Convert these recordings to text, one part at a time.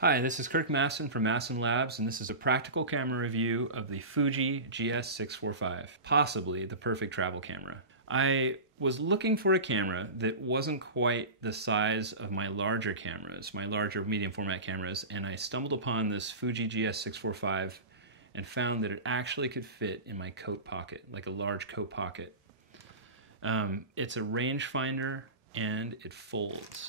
Hi, this is Kirk Mastin from Mastin Labs, and this is a practical camera review of the Fuji GS645, possibly the perfect travel camera. I was looking for a camera that wasn't quite the size of my larger cameras, my larger medium format cameras, and I stumbled upon this Fuji GS645 and found that it actually could fit in my coat pocket, like a large coat pocket. It's a rangefinder and it folds.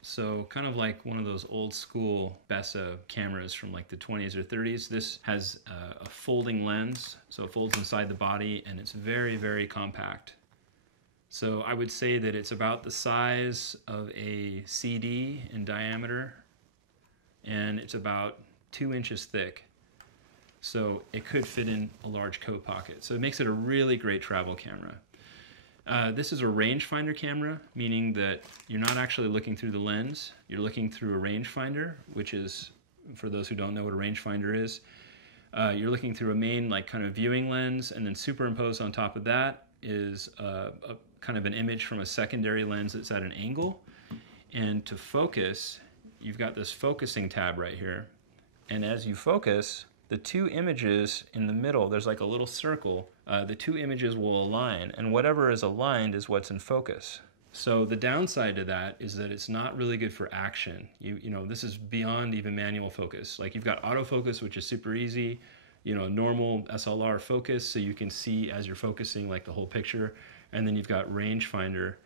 So kind of like one of those old school Bessa cameras from like the 20s or 30s. This has a folding lens, so it folds inside the body, and it's very, very compact. So I would say that it's about the size of a CD in diameter, and it's about 2 inches thick. So it could fit in a large coat pocket. So it makes it a really great travel camera. This is a rangefinder camera, meaning that you're not actually looking through the lens. You're looking through a rangefinder, which is, for those who don't know what a rangefinder is, you're looking through a main kind of viewing lens, and then superimposed on top of that is a kind of an image from a secondary lens that's at an angle. And to focus, you've got this focusing tab right here. And as you focus, the two images in the middle, there's like a little circle, the two images will align, and whatever is aligned is what's in focus. So the downside to that is that it's not really good for action. You know, this is beyond even manual focus. Like, you've got autofocus, which is super easy, you know, normal SLR focus, so you can see as you're focusing like the whole picture, and then you've got rangefinder.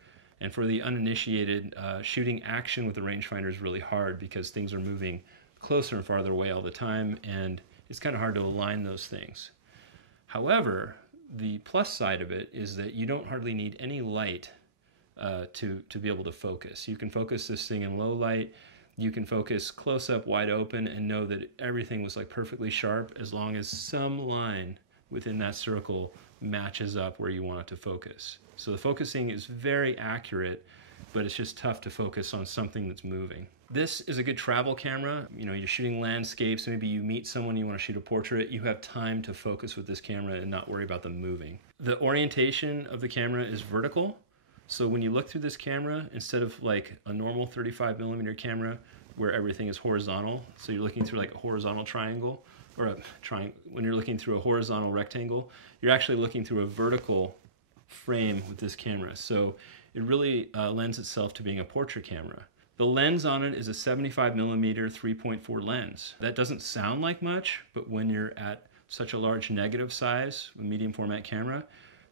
And for the uninitiated, shooting action with the rangefinder is really hard because things are moving closer and farther away all the time, and it's kind of hard to align those things. However, the plus side of it is that you don't hardly need any light to be able to focus. You can focus this thing in low light, you can focus close up, wide open, and know that everything was like perfectly sharp as long as some line within that circle matches up where you want it to focus. So the focusing is very accurate, but it's just tough to focus on something that's moving. This is a good travel camera. You know, you're shooting landscapes, maybe you meet someone, you want to shoot a portrait, you have time to focus with this camera and not worry about them moving. The orientation of the camera is vertical. So when you look through this camera, instead of like a normal 35mm camera where everything is horizontal, so you're looking through like a horizontal triangle, or when you're looking through a horizontal rectangle, you're actually looking through a vertical frame with this camera. So it really lends itself to being a portrait camera. The lens on it is a 75mm 3.4 lens. That doesn't sound like much, but when you're at such a large negative size, a medium format camera,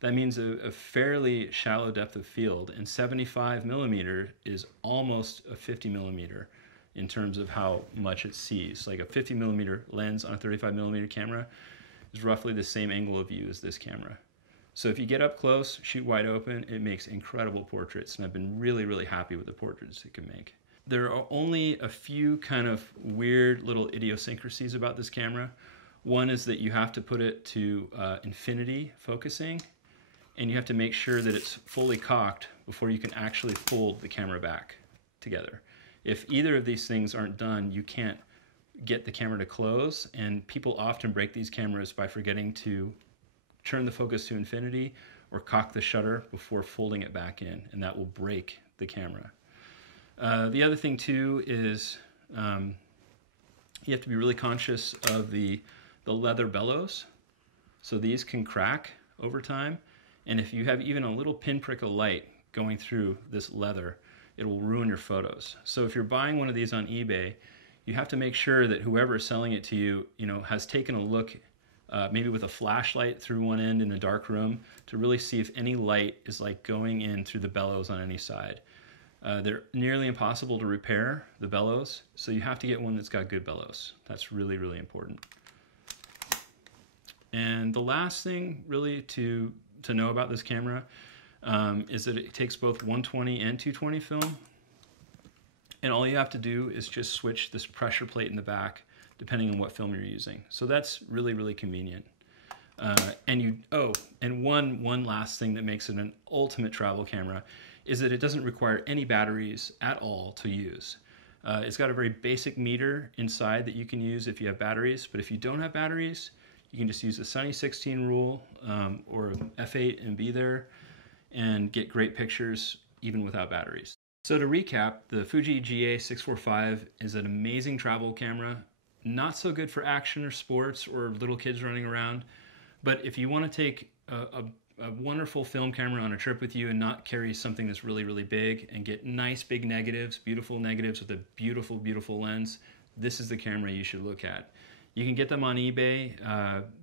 that means a fairly shallow depth of field, and 75mm is almost a 50mm in terms of how much it sees. Like a 50mm lens on a 35mm camera is roughly the same angle of view as this camera. So if you get up close, shoot wide open, it makes incredible portraits, and I've been really, really happy with the portraits it can make. There are only a few kind of weird little idiosyncrasies about this camera. One is that you have to put it to infinity focusing, and you have to make sure that it's fully cocked before you can actually fold the camera back together. If either of these things aren't done, you can't get the camera to close, and people often break these cameras by forgetting to turn the focus to infinity or cock the shutter before folding it back in, and that will break the camera. The other thing too is you have to be really conscious of the leather bellows. So these can crack over time, and if you have even a little pinprick of light going through this leather, it will ruin your photos. So if you're buying one of these on eBay, you have to make sure that whoever is selling it to you, has taken a look maybe with a flashlight through one end in a dark room to really see if any light is like going in through the bellows on any side. They're nearly impossible to repair, the bellows, so you have to get one that's got good bellows. That's really, really important. And the last thing really to know about this camera is that it takes both 120 and 220 film. And all you have to do is just switch this pressure plate in the back depending on what film you're using. So that's really, really convenient. And one last thing that makes it an ultimate travel camera is that it doesn't require any batteries at all to use. It's got a very basic meter inside that you can use if you have batteries, but if you don't have batteries, you can just use the Sunny 16 rule or F8 and be there and get great pictures even without batteries. So to recap, the Fuji GS645 is an amazing travel camera. Not so good for action or sports or little kids running around. But if you want to take a wonderful film camera on a trip with you and not carry something that's really, really big and get nice big negatives, beautiful negatives with a beautiful, beautiful lens, this is the camera you should look at. You can get them on eBay.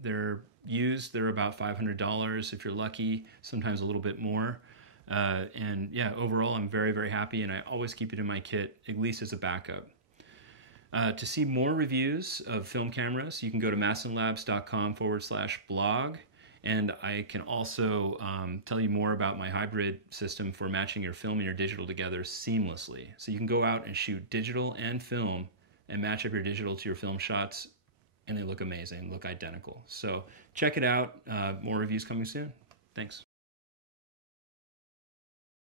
They're used. They're about $500 if you're lucky, sometimes a little bit more. And yeah, overall, I'm very, very happy, and I always keep it in my kit, at least as a backup. To see more reviews of film cameras, you can go to mastinlabs.com/blog, and I can also tell you more about my hybrid system for matching your film and your digital together seamlessly. So you can go out and shoot digital and film and match up your digital to your film shots, and they look amazing, look identical. So check it out. More reviews coming soon. Thanks.